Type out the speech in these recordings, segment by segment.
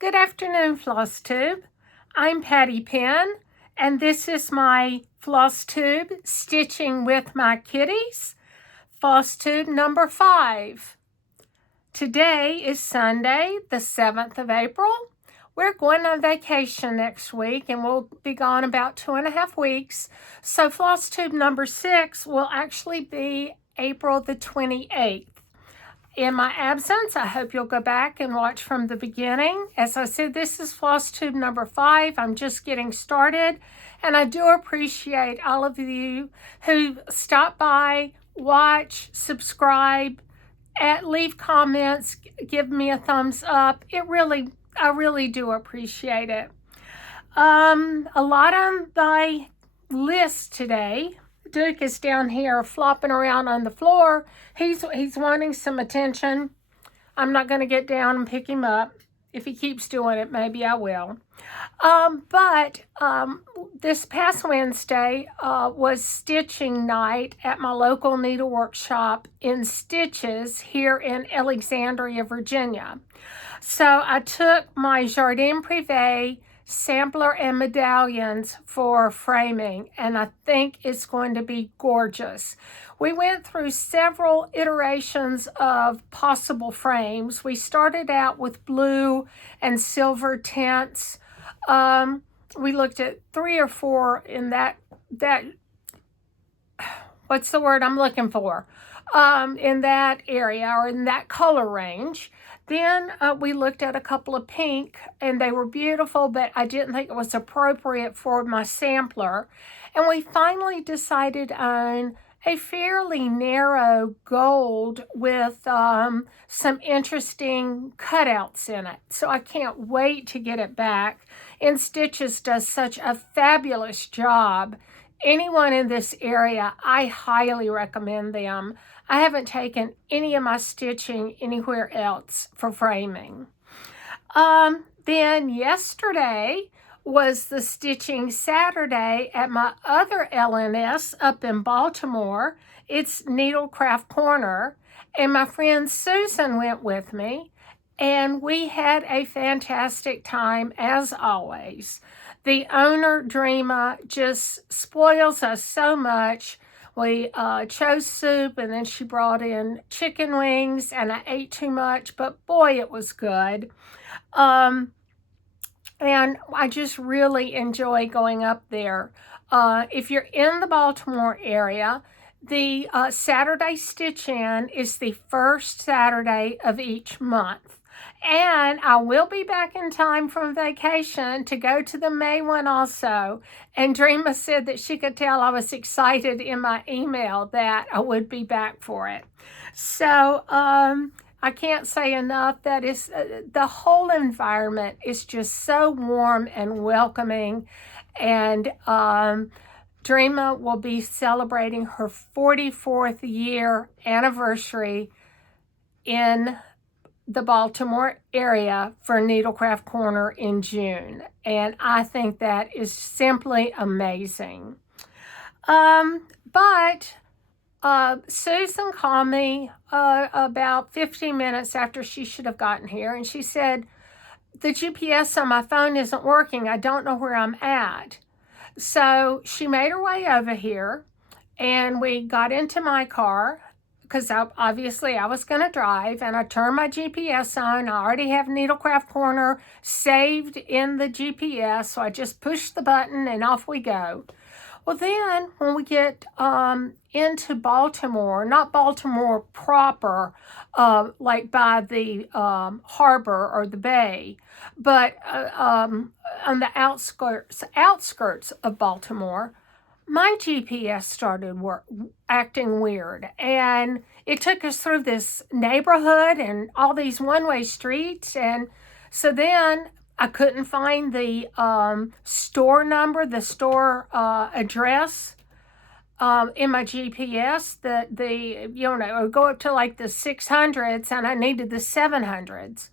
Good afternoon, Floss Tube. I'm Patty Penn, and this is my Floss Tube Stitching with My Kitties, Floss Tube number 5. Today is Sunday, the 7th of April. We're going on vacation next week, and we'll be gone about 2.5 weeks. So Floss Tube number 6 will actually be April the 28th. In my absence, I hope you'll go back and watch from the beginning. As I said, this is Floss Tube number 5. I'm just getting started, and I do appreciate all of you who stop by, watch, subscribe, leave comments, give me a thumbs up. I really do appreciate it. A lot on my list today. Duke is down here flopping around on the floor. He's wanting some attention. I'm not going to get down and pick him up. If he keeps doing it, maybe I will. But this past Wednesday was stitching night at my local needlework shop in Stitches here in Alexandria, Virginia. So I took my Jardin Privé sampler and medallions for framing, and I think it's going to be gorgeous. We went through several iterations of possible frames. We started out with blue and silver tints. We looked at 3 or 4 in that what's the word I'm looking for? In that area or in that color range. Then we looked at a couple of pink, and they were beautiful, but I didn't think it was appropriate for my sampler. And we finally decided on a fairly narrow gold with some interesting cutouts in it. So I can't wait to get it back. And Stitches does such a fabulous job. Anyone in this area, I highly recommend them. I haven't taken any of my stitching anywhere else for framing. Then yesterday was the Stitching Saturday at my other LNS up in Baltimore. It's Needlecraft Corner, and my friend Susan went with me, and we had a fantastic time as always. The owner, Dreama, just spoils us so much. We chose soup, and then she brought in chicken wings, and I ate too much, but boy, it was good. And I just really enjoy going up there. If you're in the Baltimore area, the Saturday Stitch-In is the first Saturday of each month. And I will be back in time from vacation to go to the May one also. And Dreama said that she could tell I was excited in my email that I would be back for it. So I can't say enough. That is, the whole environment is just so warm and welcoming. And Dreama will be celebrating her 44th year anniversary in the Baltimore area for Needlecraft Corner in June. And I think that is simply amazing. But Susan called me about 15 minutes after she should have gotten here, and she said, the GPS on my phone isn't working. I don't know where I'm at. So she made her way over here, and we got into my car, because obviously I was going to drive, and I turned my GPS on. I already have Needlecraft Corner saved in the GPS, so I just pushed the button and off we go. Well, then when we get into Baltimore, not Baltimore proper, like by the harbor or the bay, but on the outskirts of Baltimore, my GPS started acting weird, and it took us through this neighborhood and all these one-way streets, and so then I couldn't find the store number, the store address in my GPS. It would go up to like the 600s, and I needed the 700s.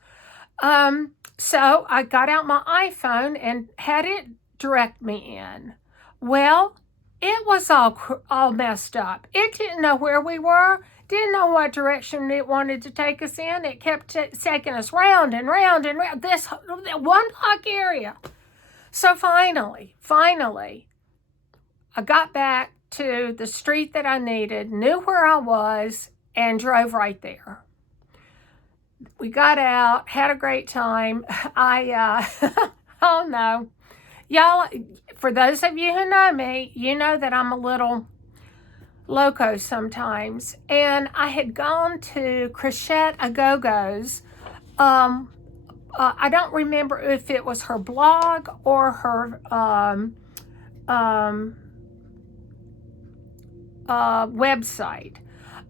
So I got out my iPhone and had it direct me in. Well, it was all messed up. It didn't know where we were. Didn't know what direction it wanted to take us in. It kept taking us round and round and round this one block area. So finally, I got back to the street that I needed, knew where I was, and drove right there. We got out, had a great time. Oh no. Y'all, for those of you who know me, you know that I'm a little loco sometimes. And I had gone to Crochet A Go-Go's. I don't remember if it was her blog or her website.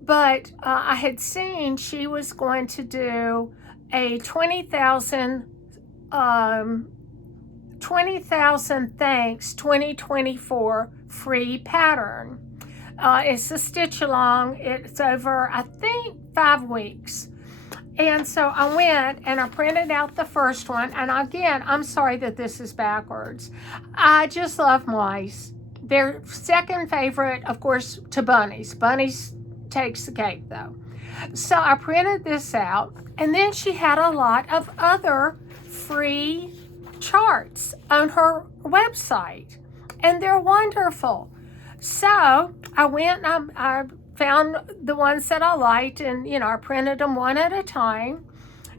But I had seen she was going to do a 20,000 Thanks 2024 free pattern. It's a stitch along. It's over, I think, 5 weeks. And so I went and I printed out the first one. And again, I'm sorry that this is backwards. I just love mice. Their second favorite, of course, to bunnies. Bunnies takes the cake, though. So I printed this out. And then she had a lot of other free charts on her website. And they're wonderful. So I went and I found the ones that I liked, and I printed them one at a time.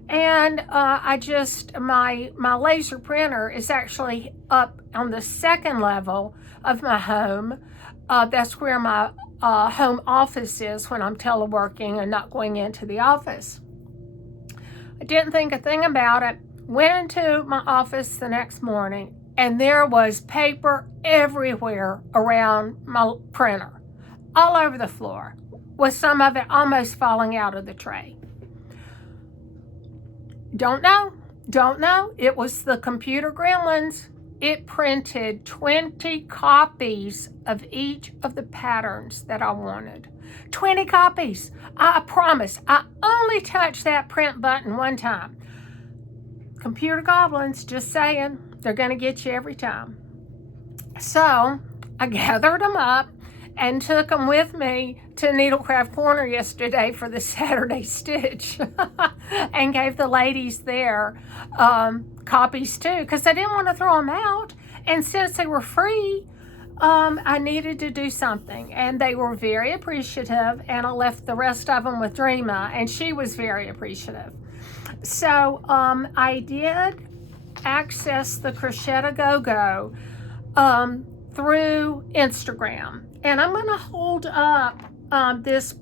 And my laser printer is actually up on the second level of my home. That's where my home office is when I'm teleworking and not going into the office. I didn't think a thing about it. Went into my office the next morning, and there was paper everywhere around my printer, all over the floor, with some of it almost falling out of the tray. Don't know. It was the computer gremlins. It printed 20 copies of each of the patterns that I wanted. 20 copies. I promise. I only touched that print button one time. Computer goblins, just saying, they're going to get you every time. So I gathered them up and took them with me to Needlecraft Corner yesterday for the Saturday Stitch and gave the ladies there copies too, because I didn't want to throw them out. And since they were free, I needed to do something. And they were very appreciative, and I left the rest of them with Dreama, and she was very appreciative. So I did access the Crochet A Go-Go through Instagram. And I'm going to hold up this,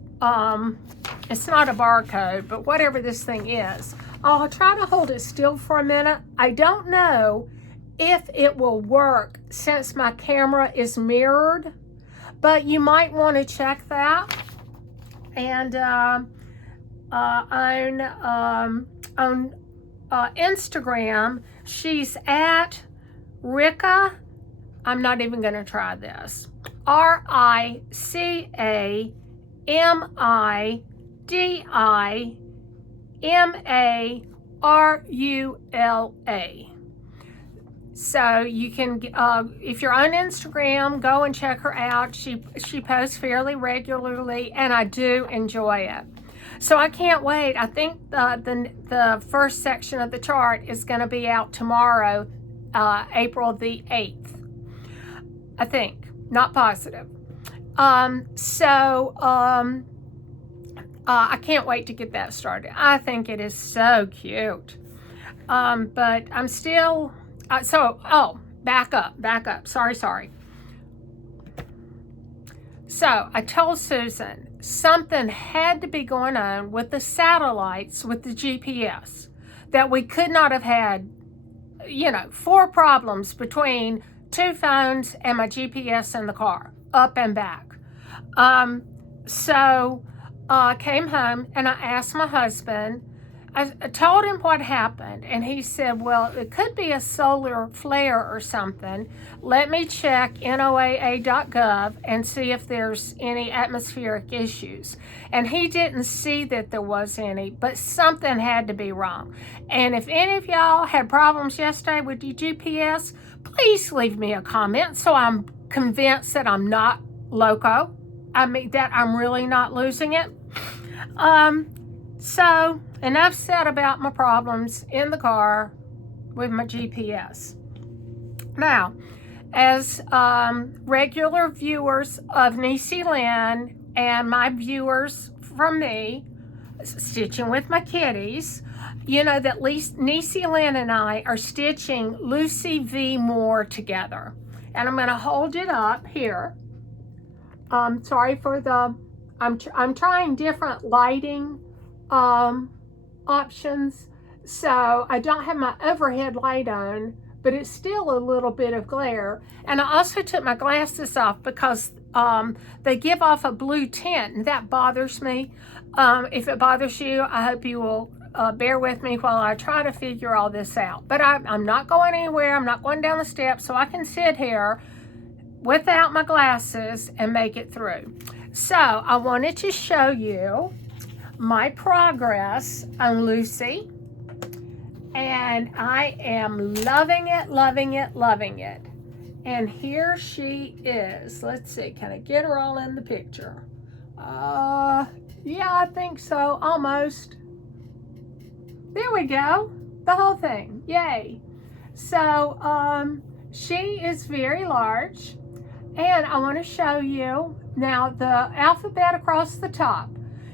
it's not a barcode, but whatever this thing is. I'll try to hold it still for a minute. I don't know if it will work since my camera is mirrored, but you might want to check that. And on Instagram, she's at Ricka. I'm not even going to try this. RICAMIDIMARULA. So you can, if you're on Instagram, go and check her out. She posts fairly regularly, and I do enjoy it. So I can't wait. I think the first section of the chart is going to be out tomorrow, April the 8th. I think, not positive. I can't wait to get that started. I think it is so cute. But I'm still, back up. Sorry. So I told Susan something had to be going on with the satellites, with the GPS, that we could not have had, 4 problems between 2 phones and my GPS in the car, up and back. So I came home and I asked my husband, I told him what happened, and he said, well, it could be a solar flare or something. Let me check NOAA.gov and see if there's any atmospheric issues. And he didn't see that there was any, but something had to be wrong. And if any of y'all had problems yesterday with your GPS, please leave me a comment so I'm convinced that I'm not loco. I mean, that I'm really not losing it. So enough said about my problems in the car with my GPS. Now, as regular viewers of Niecy Lynn and my viewers from me, Stitching with My Kitties, you know that Niecy Lynn and I are stitching Lucy V. Moore together. And I'm going to hold it up here. Sorry for the, I'm trying different lighting options. So I don't have my overhead light on, but it's still a little bit of glare. And I also took my glasses off because they give off a blue tint, and that bothers me. If it bothers you, I hope you will bear with me while I try to figure all this out. But I'm not going anywhere. I'm not going down the steps, so I can sit here without my glasses and make it through. So I wanted to show you my progress on Lucy. And I am loving it, loving it, loving it. And here she is. Let's see, can I get her all in the picture? Yeah, I think so, almost. There we go, the whole thing, yay. So, she is very large. And I want to show you, now the alphabet across the top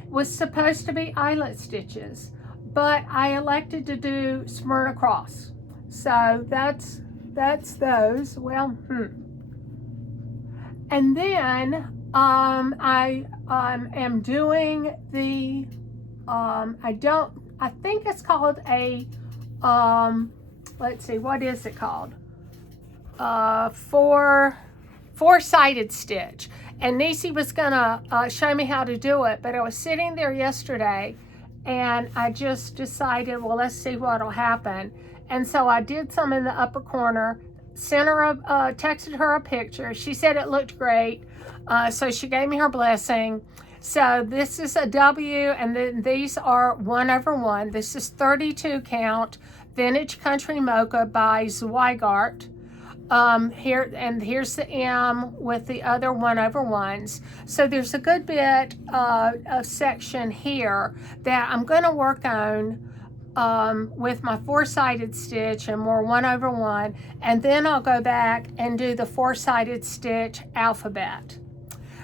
was supposed to be eyelet stitches, but I elected to do Smyrna cross. So that's those. Well, And then I am doing the I think it's called a let's see, what is it called? Four-sided stitch. And Niecy was gonna show me how to do it, but I was sitting there yesterday and I just decided, well, let's see what'll happen. And so I did some in the upper corner, sent her texted her a picture. She said it looked great. So she gave me her blessing. So this is a W, and then these are 1/1. This is 32 count Vintage Country Mocha by Zweigart. Here's the M with the other 1/1s. So there's a good bit of section here that I'm going to work on with my four-sided stitch and more 1/1, and then I'll go back and do the four-sided stitch alphabet.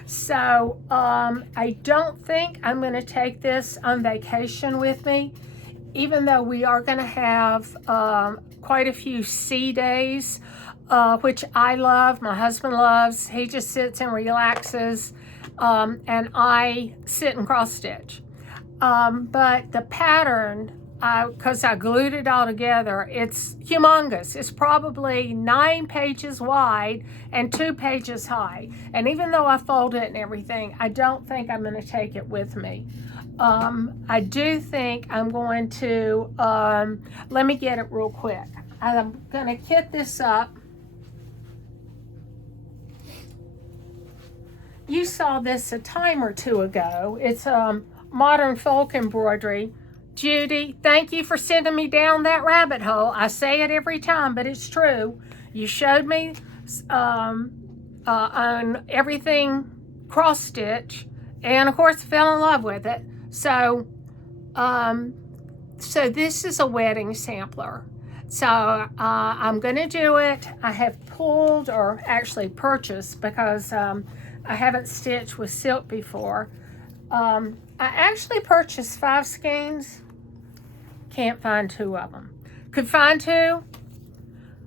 So I don't think I'm going to take this on vacation with me, even though we are going to have quite a few sea days, which I love, my husband loves. He just sits and relaxes, and I sit and cross stitch. But the pattern, because I glued it all together, it's humongous. It's probably 9 pages wide and 2 pages high. And even though I fold it and everything, I don't think I'm going to take it with me. I do think I'm going to, let me get it real quick. I'm going to kit this up. You saw this a time or two ago. It's modern folk embroidery. Judy, thank you for sending me down that rabbit hole. I say it every time, but it's true. You showed me on everything cross stitch, and of course fell in love with it. So, so this is a wedding sampler. So I'm going to do it. I have pulled, or actually purchased, because I haven't stitched with silk before. I actually purchased 5 skeins. Can't find 2 of them. Could find 2.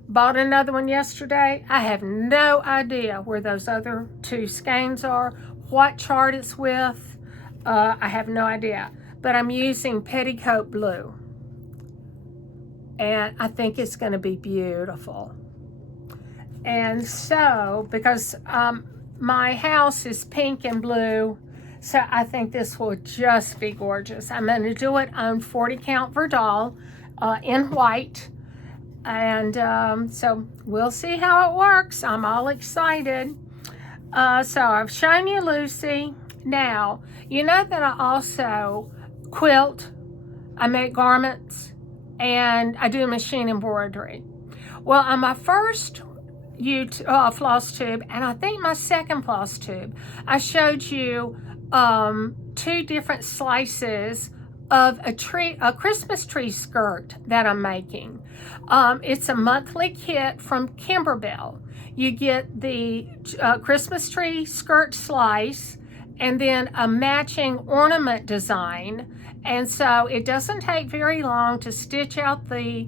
Bought another one yesterday. I have no idea where those other 2 skeins are, what chart it's with. I have no idea. But I'm using Petticoat Blue. And I think it's going to be beautiful. And so, because my house is pink and blue, so I think this will just be gorgeous. I'm going to do it on 40 count Verdal in white. And so we'll see how it works. I'm all excited. So I've shown you Lucy. Now, you know that I also quilt, I make garments, and I do machine embroidery. Well, on my first floss tube, and I think my second floss tube, I showed you 2 different slices of a Christmas tree skirt that I'm making. It's a monthly kit from Kimberbell. You get the Christmas tree skirt slice and then a matching ornament design. And so it doesn't take very long to stitch out the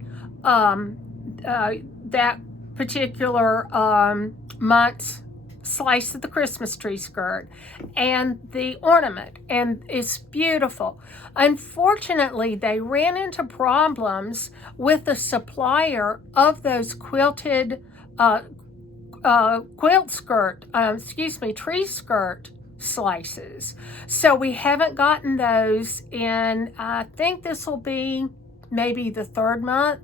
that particular month's slice of the Christmas tree skirt and the ornament, and it's beautiful. Unfortunately, they ran into problems with the supplier of those quilted tree skirt slices. So we haven't gotten those in, I think this will be maybe the 3rd month.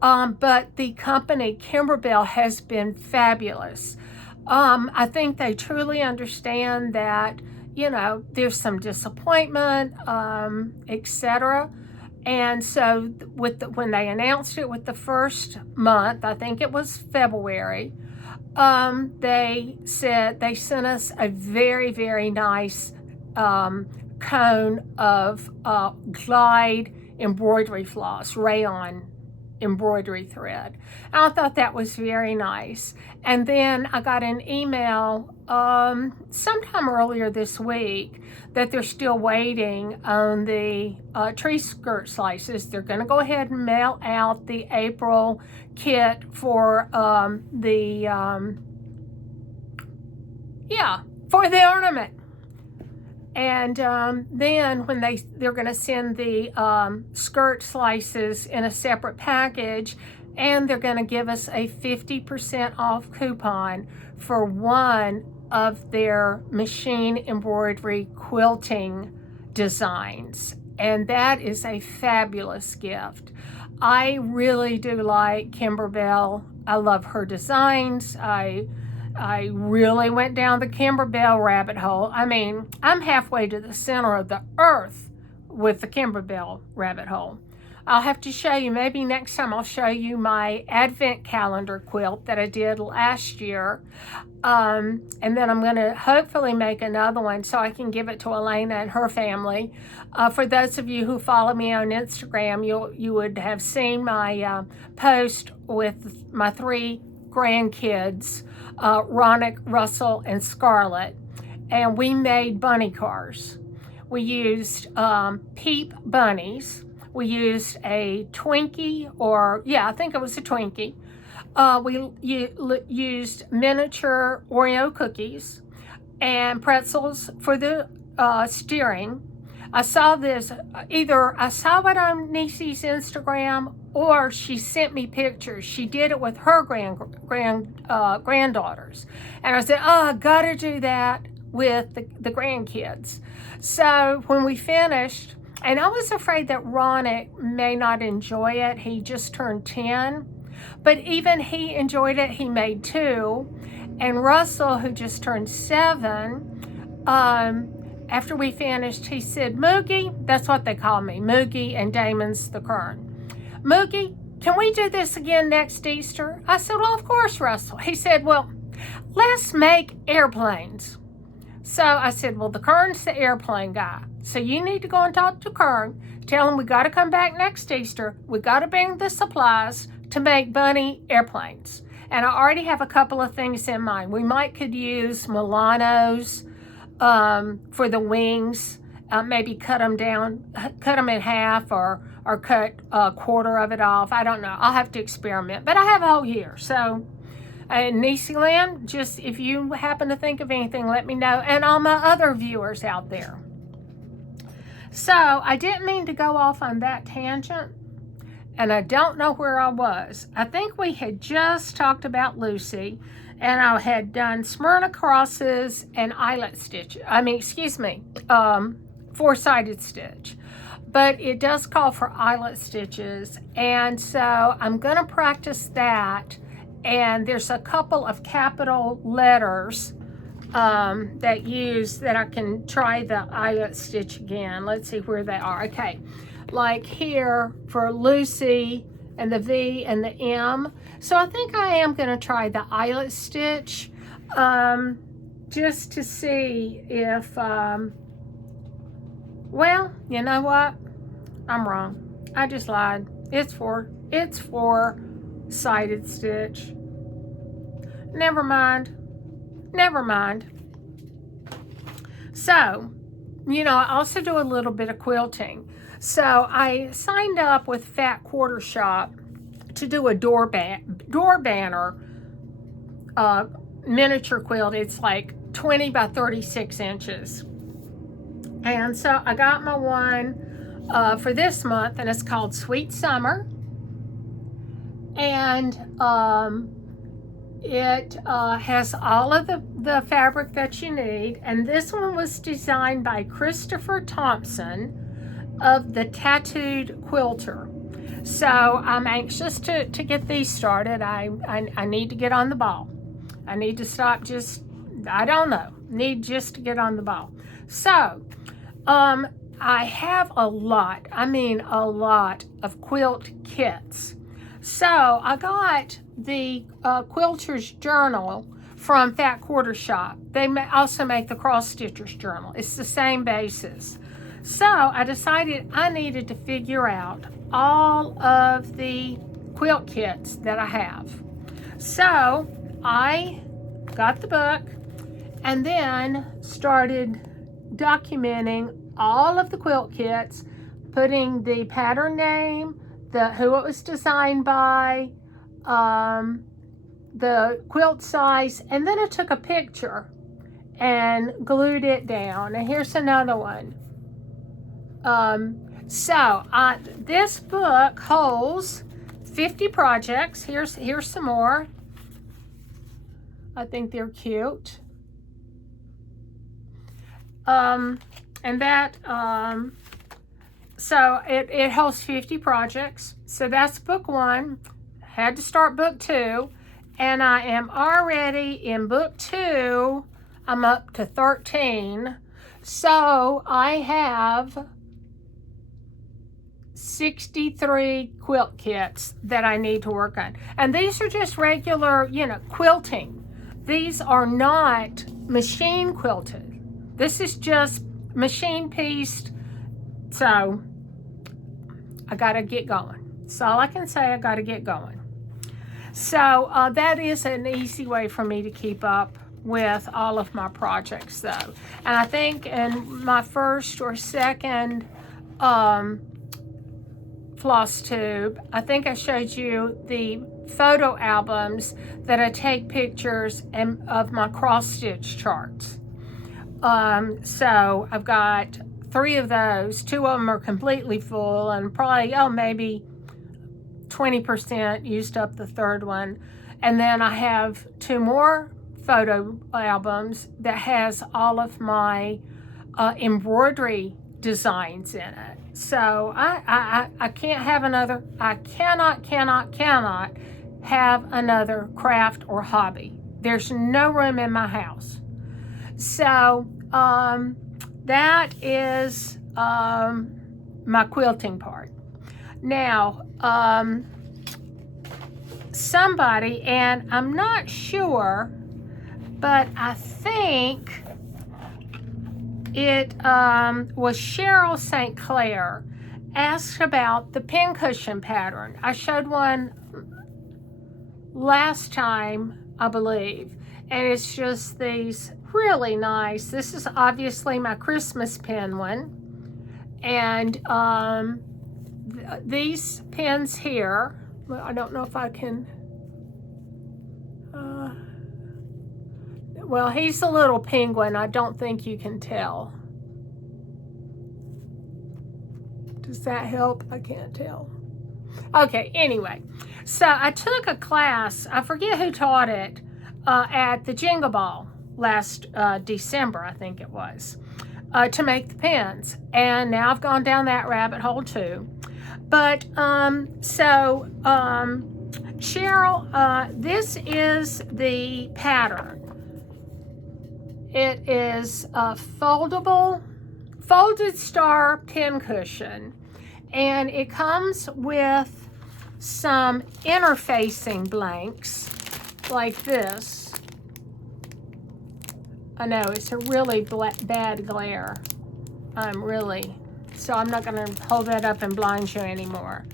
But the company Kimberbell has been fabulous. I think they truly understand that, you know, there's some disappointment, etc. And so when they announced it with the 1st month, I think it was February, they said they sent us a very, very nice cone of glide embroidery floss, rayon embroidery thread. And I thought that was very nice. And then I got an email sometime earlier this week that they're still waiting on the tree skirt slices. They're going to go ahead and mail out the April kit for the ornament. And then when they're going to send the skirt slices in a separate package, and they're going to give us a 50% off coupon for one of their machine embroidery quilting designs. And that is a fabulous gift. I really do like Kimberbell. I love her designs. I really went down the Kimberbell rabbit hole. I mean, I'm halfway to the center of the earth with the Kimberbell rabbit hole. I'll have to show you, maybe next time I'll show you my advent calendar quilt that I did last year. And then I'm going to hopefully make another one so I can give it to Elena and her family. For those of you who follow me on Instagram, you would have seen my post with my 3 grandkids, Ronick, Russell, and Scarlett, and we made bunny cars. We used Peep bunnies. We used a Twinkie, I think it was a Twinkie. We used miniature Oreo cookies and pretzels for the steering. I saw this, I saw it on Niecy's Instagram, or she sent me pictures. She did it with her granddaughters. And I said, I gotta do that with the grandkids. So when we finished, and I was afraid that Ronick may not enjoy it. He just turned 10. But even he enjoyed it. He made 2. And Russell, who just turned 7, after we finished, he said, Moogie, that's what they call me, Moogie, and Damon's the Kern. Moogie, can we do this again next Easter? I said, well, of course, Russell. He said, well, let's make airplanes. So I said, well, the Kern's the airplane guy. So you need to go and talk to Kern. Tell him we got to come back next Easter. We got to bring the supplies to make bunny airplanes. And I already have a couple of things in mind. We could use Milanos for the wings. Maybe cut them in half, or cut a quarter of it off. I don't know. I'll have to experiment. But I have a whole year. So, Niecyland, just if you happen to think of anything, let me know. And all my other viewers out there. So, I didn't mean to go off on that tangent. And I don't know where I was. I think we had just talked about Lucy. And I had done Smyrna crosses and eyelet stitch. Four-sided stitch. But it does call for eyelet stitches. And so I'm going to practice that. And there's a couple of capital letters that I can try the eyelet stitch again. Let's see where they are. Okay. Like here for Lucy and the V and the M. So I think I am going to try the eyelet stitch just to see if Well, you know what? I'm wrong. I just lied. It's for sided stitch. Never mind. Never mind. So, you know, I also do a little bit of quilting. So I signed up with Fat Quarter Shop to do a door banner miniature quilt. It's like 20 by 36 inches. And so I got my one for this month, and it's called Sweet Summer. And it has all of the fabric that you need. And this one was designed by Christopher Thompson of the Tattooed Quilter. So I'm anxious to get these started. I need to get on the ball. I need to stop just, I don't know, need just to get on the ball. So I have a lot of quilt kits. So I got the Quilter's Journal from Fat Quarter Shop. They also make the Cross Stitcher's Journal. It's the same basis. So I decided I needed to figure out all of the quilt kits that I have. So I got the book and then started documenting all of the quilt kits, putting the pattern name, who it was designed by, the quilt size, and then I took a picture and glued it down. And here's another one. This book holds 50 projects. Here's some more. I think they're cute. So it holds 50 projects. So that's book 1. Had to start book 2. And I am already in book 2. I'm up to 13. So I have 63 quilt kits that I need to work on. And these are just regular, quilting. These are not machine quilted. This is just machine pieced. So I gotta get going. That's all I can say. I gotta get going. So that is an easy way for me to keep up with all of my projects, though. And I think in my first or second floss tube, I think I showed you the photo albums that I take pictures of my cross stitch charts. So I've got 3 of those. 2 of them are completely full, and probably maybe 20% used up the 3rd one. And then I have 2 more photo albums that has all of my embroidery designs in it. So I can't have another, I cannot have another craft or hobby. There's no room in my house. So that is my quilting part. Now, somebody, and I'm not sure, but I think it was Cheryl St. Clair, asked about the pincushion pattern. I showed one last time, I believe, and it's just these really nice. This is obviously my Christmas pin one, and these pins here, well, I don't know if I can, well, he's a little penguin. I don't think you can tell. Does that help? I can't tell. Okay, anyway, so I took a class, I forget who taught it, at the Jingle Ball last December, I think it was, to make the pins. And now I've gone down that rabbit hole too. But Cheryl, this is the pattern. It is a folded star pincushion, and it comes with some interfacing blanks like this. I know it's a really bad glare. I'm really so I'm not going to hold that up and blind you anymore.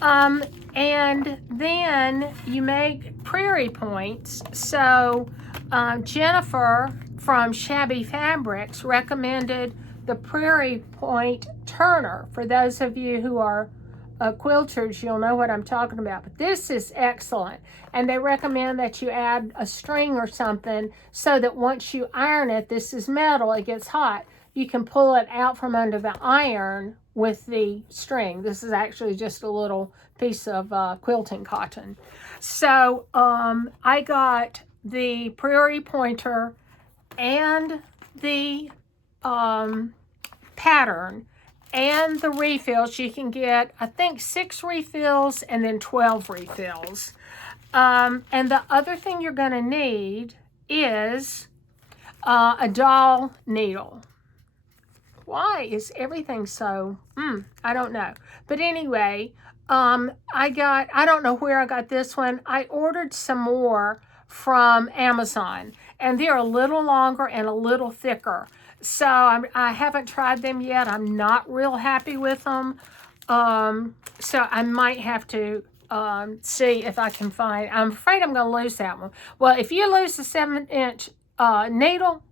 And then you make prairie points. So Jennifer from Shabby Fabrics recommended the prairie point turner. For those of you who are quilters, you'll know what I'm talking about. But this is excellent. And they recommend that you add a string or something so that once you iron it, this is metal, it gets hot, you can pull it out from under the iron with the string. This is actually just a little piece of quilting cotton. So I got the prairie pointer and the pattern and the refills. You can get, I think, 6 refills and then 12 refills. And the other thing you're going to need is a doll needle. Why is everything so, I don't know. But anyway, I don't know where I got this one. I ordered some more from Amazon, and they're a little longer and a little thicker. So I haven't tried them yet. I'm not real happy with them. So I might have to see if I can find, I'm afraid I'm going to lose that one. Well, if you lose the 7-inch needle,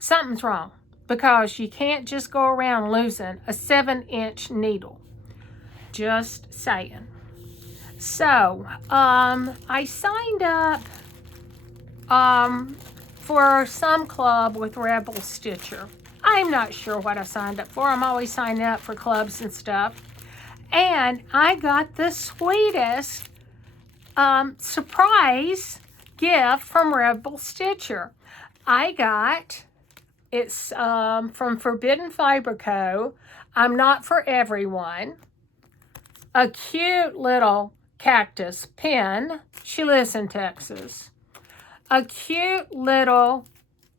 something's wrong, because you can't just go around losing a 7-inch needle. Just saying. So, I signed up for some club with Rebel Stitcher. I'm not sure what I signed up for. I'm always signing up for clubs and stuff. And I got the sweetest surprise gift from Rebel Stitcher. I got, it's from Forbidden Fiber Co. I'm Not For Everyone. A cute little cactus pin. She lives in Texas. A cute little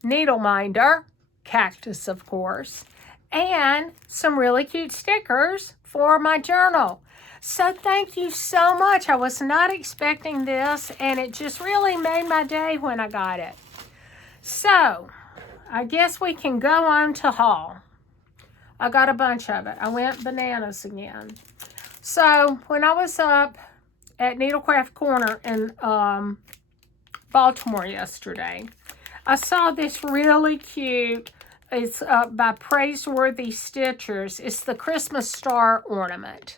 needle minder, cactus of course, and some really cute stickers for my journal. So thank you so much. I was not expecting this, and it just really made my day when I got it. So I guess we can go on to haul. I got a bunch of it. I went bananas again. So when I was up at Needlecraft Corner in Baltimore yesterday, I saw this really cute, it's by Praiseworthy Stitchers. It's the Christmas star ornament.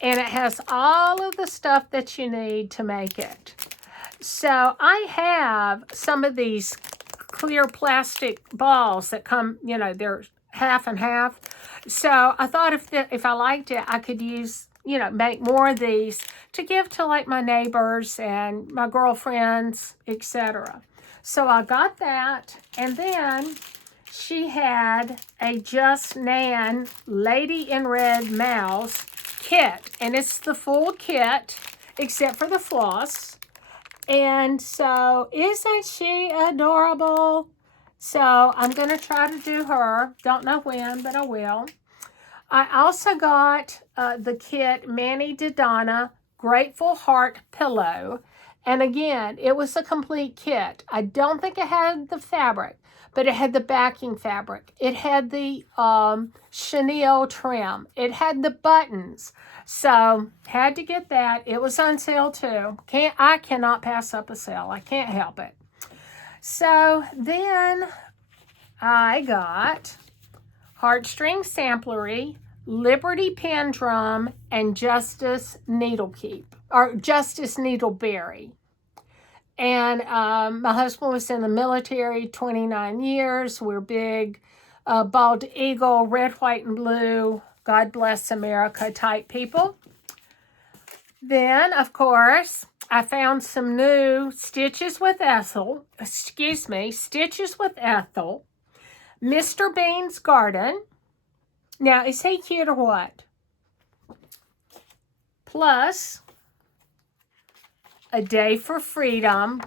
And it has all of the stuff that you need to make it. So I have some of these clear plastic balls that come, you know, they're half and half. So I thought if I liked it, I could use, you know, make more of these to give to like my neighbors and my girlfriends, etc. So I got that, and then she had a Just Nan Lady in Red Mouse kit, and it's the full kit except for the floss. And so isn't she adorable? So I'm going to try to do her. Don't know when, but I will. I also got the kit Manny Didonna Grateful Heart Pillow. And again, it was a complete kit. I don't think it had the fabric, but it had the backing fabric. It had the chenille trim. It had the buttons. So, had to get that. It was on sale too. I cannot pass up a sale. I can't help it. So, then I got Heartstring Samplery, Liberty Pen Drum, and Justice Needlekeep, or Justice Needleberry. And my husband was in the military 29 years. We're big bald eagle, red, white, and blue, God bless America type people. Then, of course, I found some new Stitches with Ethel, Stitches with Ethel, Mr. Bean's Garden. Now, is he cute or what? Plus, A Day for Freedom.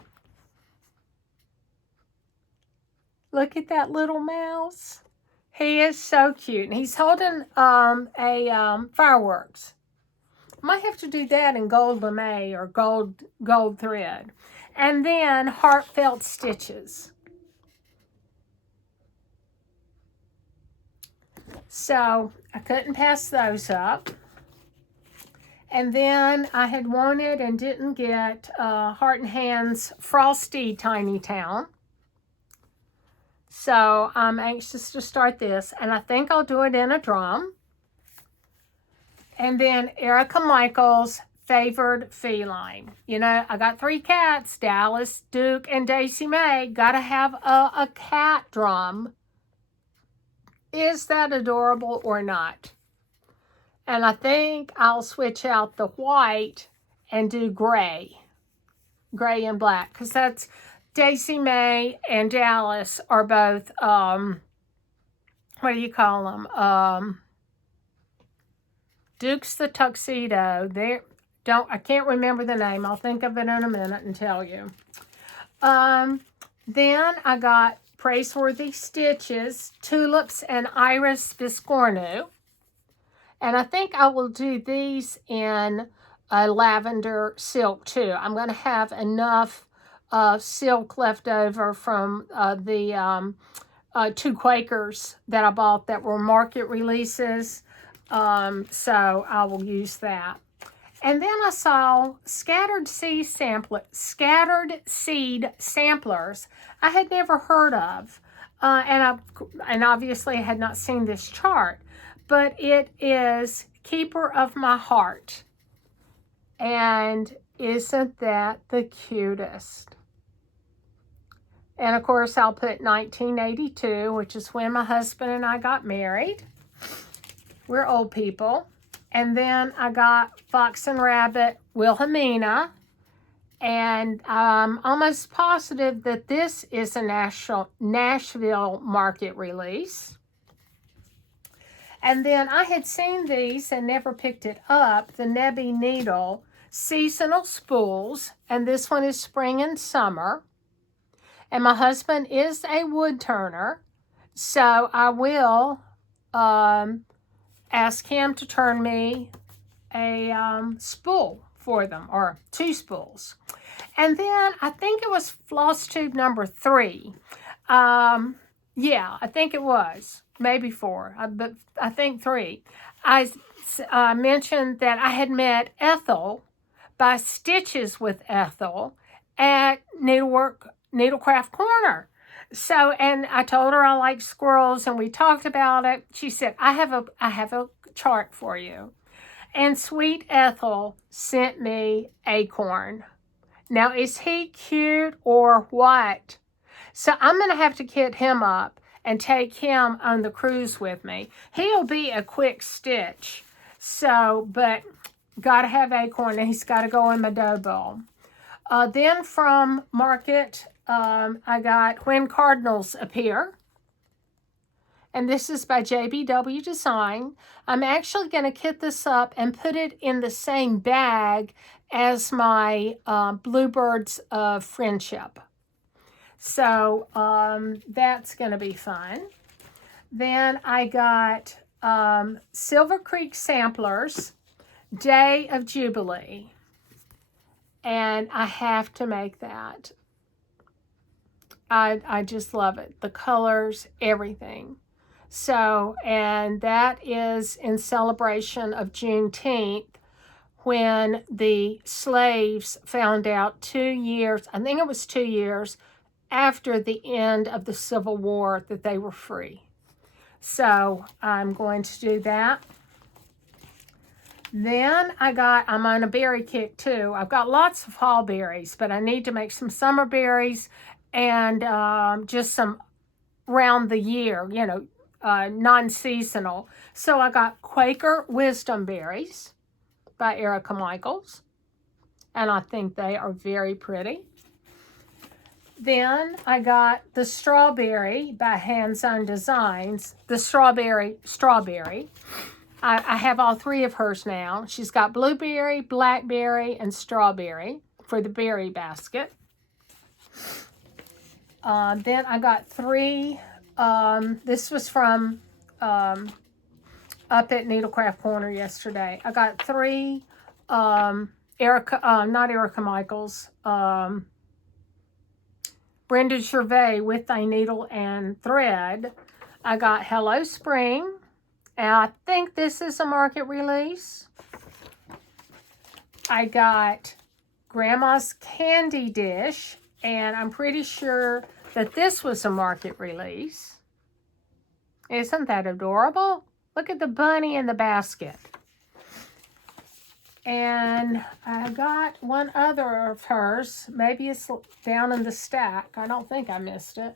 Look at that little mouse. He is so cute. And he's holding fireworks. Might have to do that in gold lame or gold thread. And then Heartfelt Stitches. So I couldn't pass those up. And then I had wanted and didn't get Heart and Hands Frosty Tiny Town. So I'm anxious to start this. And I think I'll do it in a drum. And then Erica Michaels' Favored Feline. You know, I got 3 cats, Dallas, Duke, and Daisy May. Gotta have a cat drum. Is that adorable or not? And I think I'll switch out the white and do gray and black, because that's Daisy May and Dallas are both, what do you call them? Duke's the tuxedo. I can't remember the name. I'll think of it in a minute and tell you. Then I got Praiseworthy Stitches, Tulips, and Iris Biscornu. And I think I will do these in a lavender silk too. I'm going to have enough silk left over from the 2 Quakers that I bought that were market releases. So I will use that. And then I saw scattered seed samplers I had never heard of. And obviously I had not seen this chart. But it is Keeper of My Heart. And isn't that the cutest? And of course, I'll put 1982, which is when my husband and I got married. We're old people. And then I got Fox and Rabbit Wilhelmina. And I'm almost positive that this is a Nashville market release. And then I had seen these and never picked it up, the Nebby Needle Seasonal Spools, and this one is spring and summer. And my husband is a wood turner, so I will ask him to turn me a spool for them, or 2 spools. And then I think it was floss tube number 3. Yeah, I think it was. Maybe 4, but I think 3. I mentioned that I had met Ethel by Stitches with Ethel at Needlecraft Corner. So, and I told her I like squirrels, and we talked about it. She said, I have a chart for you. And sweet Ethel sent me Acorn. Now, is he cute or what? So I'm going to have to kit him up and take him on the cruise with me. He'll be a quick stitch. So, but got to have Acorn, and he's got to go in my dough bowl. Then from Market, I got When Cardinals Appear. And this is by JBW Design. I'm actually going to kit this up and put it in the same bag as my Bluebirds of Friendship. So that's going to be fun. Then I got Silver Creek Samplers, Day of Jubilee. And I have to make that. I just love it. The colors, everything. So, and that is in celebration of Juneteenth, when the slaves found out 2 years, I think it was 2 years, after the end of the Civil War, that they were free. So I'm going to do that. Then I'm on a berry kick too. I've got lots of fall berries, but I need to make some summer berries and just some round the year, non-seasonal. So I got Quaker Wisdom Berries by Erica Michaels, and I think they are very pretty. Then I got the Strawberry by Hands On Designs, the Strawberry. I have all 3 of hers now. She's got blueberry, blackberry, and strawberry for the berry basket. Then I got 3, this was from up at Needlecraft Corner yesterday. I got 3 not Erica Michaels, Brenda Gervais with Thy Needle and Thread. I got Hello Spring, And I think this is a market release. I got Grandma's Candy Dish, and I'm pretty sure that this was a market release. Isn't that adorable? Look at the bunny in the basket. And I got one other of hers. Maybe it's down in the stack. I don't think I missed it.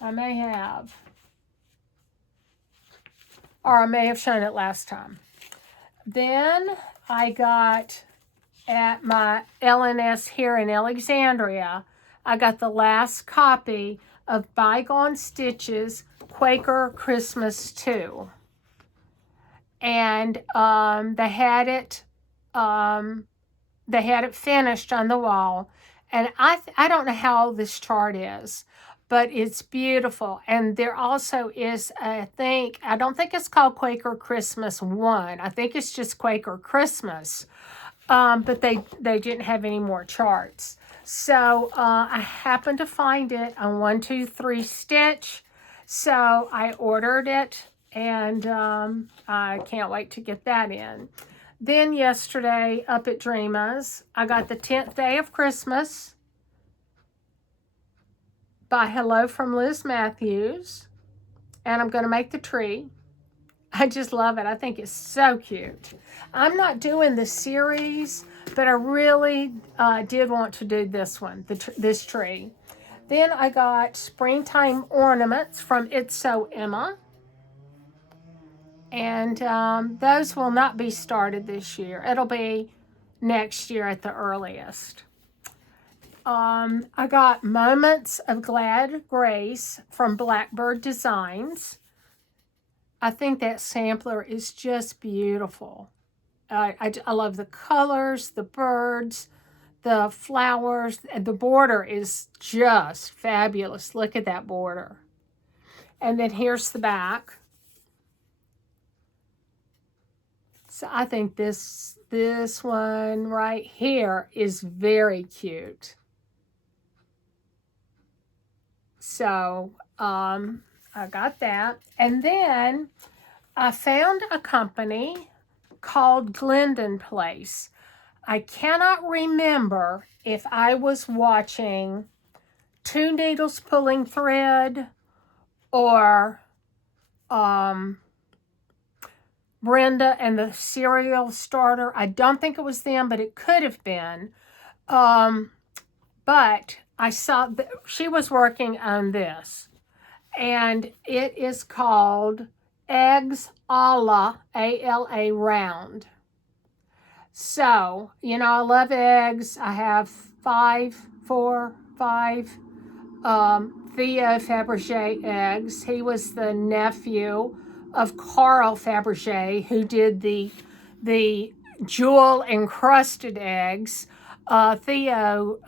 I may have. Or I may have shown it last time. Then I got at my LNS here in Alexandria, I got the last copy of Bygone Stitches Quaker Christmas 2. And they had it finished on the wall. And I don't know how old this chart is, but it's beautiful. And there also is, I don't think it's called Quaker Christmas 1. I think it's just Quaker Christmas. But they didn't have any more charts. So I happened to find it on 123 Stitch. So I ordered it, and I can't wait to get that in. Then yesterday up at Dreama's, I got the 10th Day of Christmas by Hello from Liz Matthews. And I'm going to make the tree. I just love it. I think it's so cute. I'm not doing the series, but I really did want to do this one, this tree. Then I got springtime ornaments from It's So Emma. And those will not be started this year. It'll be next year at the earliest. I got Moments of Glad Grace from Blackbird Designs. I think that sampler is just beautiful. I love the colors, the birds, the flowers, and the border is just fabulous. Look at that border. And then here's the back. So I think this one right here is very cute. So I got that. And then I found a company called Glendon Place. I cannot remember if I was watching Two Needles Pulling Thread or Brenda and the Cereal Starter. I don't think it was them, but it could have been. But I saw that she was working on this. And it is called Eggs a la A-L-A round. So, you know, I love eggs. I have 5 Theo Fabergé eggs. He was the nephew of Carl Fabergé, who did the jewel encrusted eggs. Theo,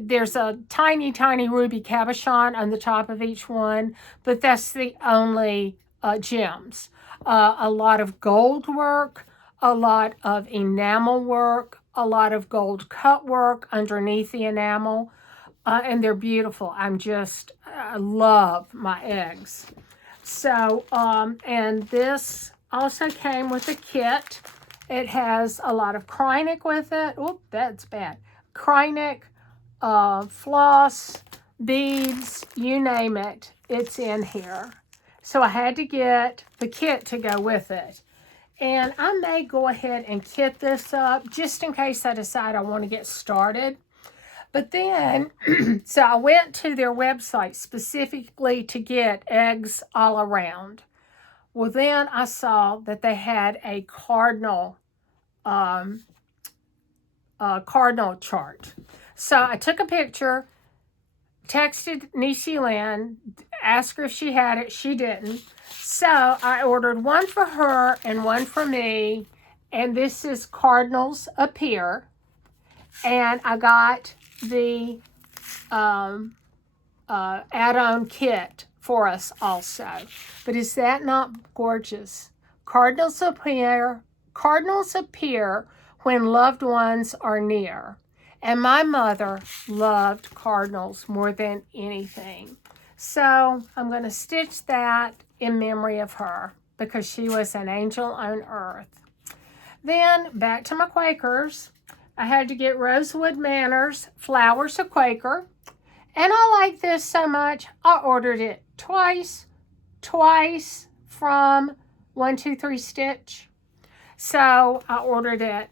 there's a tiny, tiny ruby cabochon on the top of each one, but that's the only gems. A lot of gold work, a lot of enamel work, a lot of gold cut work underneath the enamel, and they're beautiful. I love my eggs. So, and this also came with a kit. It has a lot of Krynic with it. Oop, that's bad. Krynic, floss, beads, you name it, it's in here. So I had to get the kit to go with it. And I may go ahead and kit this up just in case I decide I want to get started. But then, so I went to their website specifically to get eggs all around. Well, then I saw that they had a cardinal chart. So I took a picture, texted Niecy Lynn, asked her if she had it. She didn't. So I ordered one for her and one for me. And this is Cardinals Appear. And I got the add-on kit for us also. But is that not gorgeous? Cardinals appear when loved ones are near. And my mother loved cardinals more than anything. So I'm going to stitch that in memory of her because she was an angel on earth. Then back to my Quakers. I had to get Rosewood Manors Flowers of Quaker. And I like this so much, I ordered it twice from 123 Stitch. So I ordered it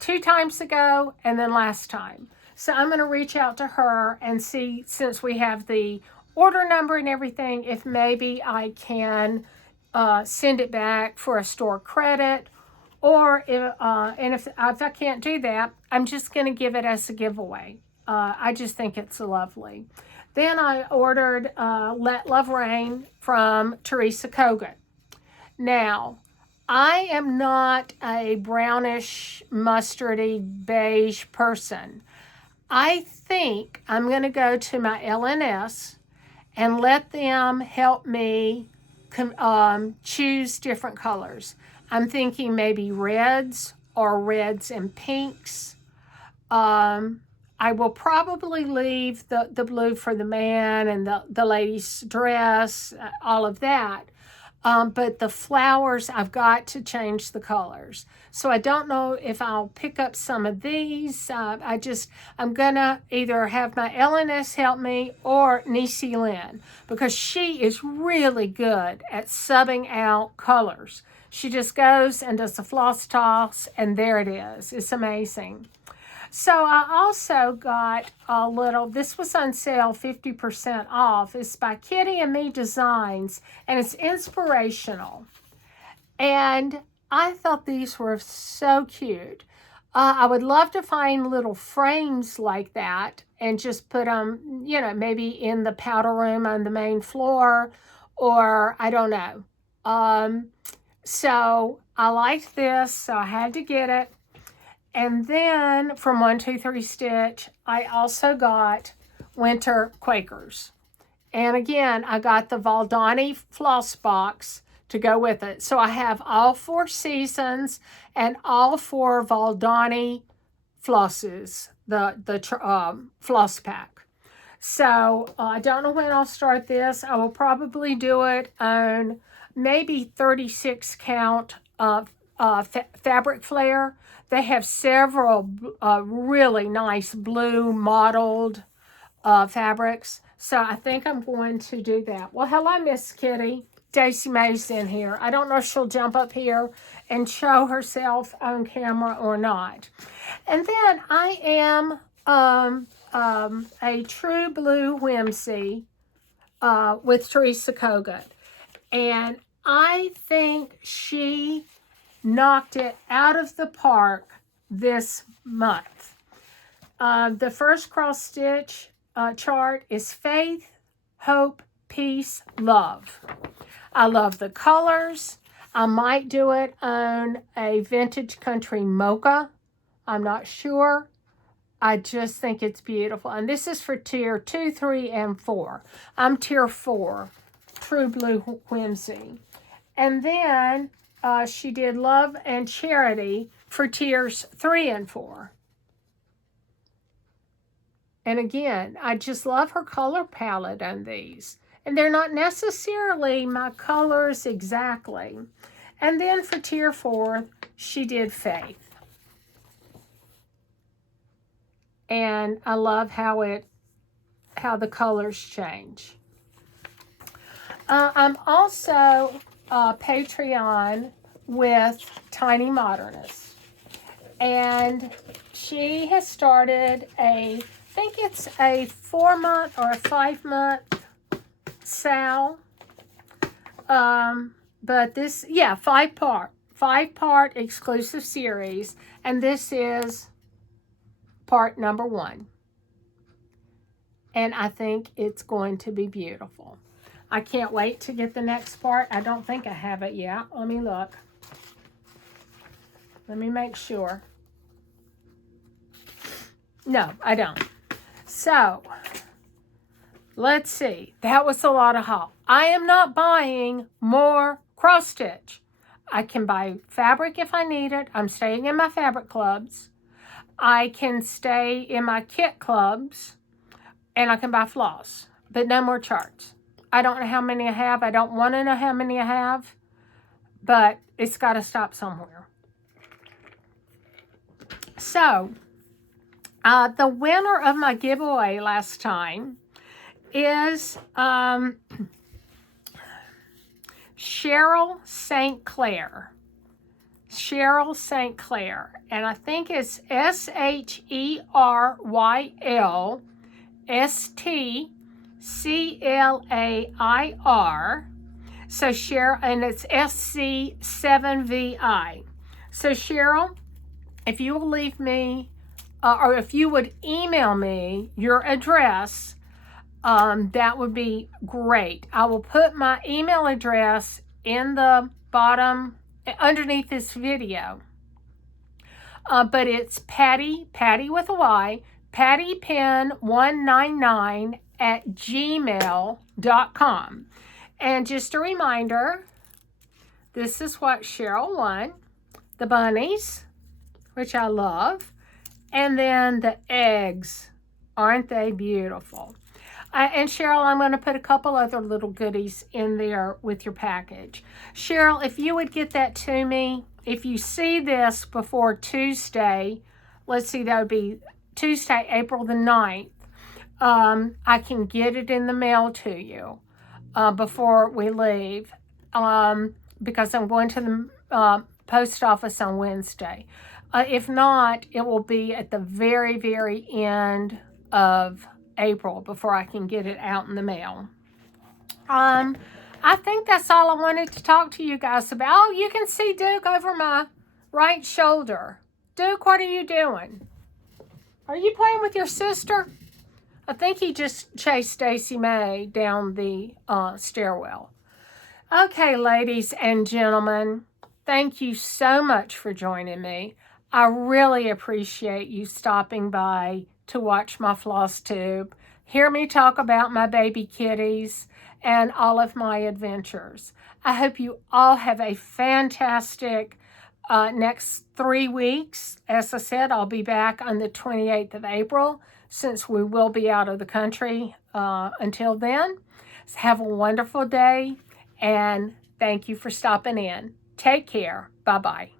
2 times ago and then last time. So I'm going to reach out to her and see, since we have the order number and everything, if maybe I can send it back for a store credit. Or if I can't do that, I'm just going to give it as a giveaway. I just think it's lovely. Then I ordered Let Love Rain from Teresa Kogan. Now, I am not a brownish, mustardy, beige person. I think I'm going to go to my LNS and let them help me choose different colors. I'm thinking maybe reds or reds and pinks. I will probably leave the blue for the man and the lady's dress, all of that. But the flowers, I've got to change the colors. So I don't know if I'll pick up some of these. I'm going to either have my LNS help me or Nisi Lynn, because she is really good at subbing out colors. She just goes and does a floss toss, and there it is. It's amazing. So I also got a little, this was on sale, 50% off. It's by Kitty and Me Designs, and it's inspirational. And I thought these were so cute. I would love to find little frames like that and just put them, maybe in the powder room on the main floor, or I don't know. So I liked this, so I had to get it. And then from 123 Stitch, I also got Winter Quakers. And again, I got the Valdani floss box to go with it. So I have all 4 seasons and all 4 Valdani flosses, the floss pack. So I don't know when I'll start this. I will probably do it on maybe 36 count fabric flare. They have several really nice blue mottled fabrics. So I think I'm going to do that. Well, hello, Miss Kitty. Daisy Mae's in here. I don't know if she'll jump up here and show herself on camera or not. And then I am a True Blue Whimsy with Teresa Kogan. And I think she knocked it out of the park this month. The first cross stitch chart is Faith, Hope, Peace, Love. I love the colors. I might do it on a vintage country mocha. I'm not sure. I just think it's beautiful. And this is for tier 2, 3, and 4. I'm tier 4, True Blue Whimsy. And then she did Love and Charity for tiers 3 and 4. And again, I just love her color palette on these. And they're not necessarily my colors exactly. And then for tier 4, she did Faith. And I love how the colors change. I'm also Patreon with Tiny Modernist. And she has started I think it's a 4-month or a 5-month sale. But this, 5-part exclusive series. And this is part number 1. And I think it's going to be beautiful. I can't wait to get the next part. I don't think I have it yet. Let me look. Let me make sure. No, I don't. So, let's see. That was a lot of haul. I am not buying more cross stitch. I can buy fabric if I need it. I'm staying in my fabric clubs. I can stay in my kit clubs. And I can buy floss. but no more charts. I don't know how many I have. I don't want to know how many I have, but it's got to stop somewhere. So, the winner of my giveaway last time is Cheryl St. Clair. Cheryl St. Clair. And I think it's SHERYLSTCLAIR. So Cheryl, and it's SC7VI. So Cheryl, if you will leave me, or if you would email me your address, that would be great. I will put my email address in the bottom, underneath this video. But it's Patty with a Y, pattypen199@gmail.com. And just a reminder, this is what Cheryl won. The bunnies, which I love. And then the eggs. Aren't they beautiful? And Cheryl, I'm going to put a couple other little goodies in there with your package. Cheryl, if you would get that to me, if you see this before Tuesday, let's see, that would be Tuesday, April the 9th, I can get it in the mail to you before we leave, because I'm going to the post office on Wednesday. If not, it will be at the very, very end of April before I can get it out in the mail. I think that's all I wanted to talk to you guys about. Oh, you can see Duke over my right shoulder. Duke, what are you doing? Are you playing with your sister? I think he just chased Stacy May down the stairwell. Okay, ladies and gentlemen, thank you so much for joining me. I really appreciate you stopping by to watch my floss tube, hear me talk about my baby kitties, and all of my adventures. I hope you all have a fantastic next 3 weeks. As I said, I'll be back on the 28th of April, since we will be out of the country until then. So have a wonderful day, and thank you for stopping in. Take care. Bye-bye.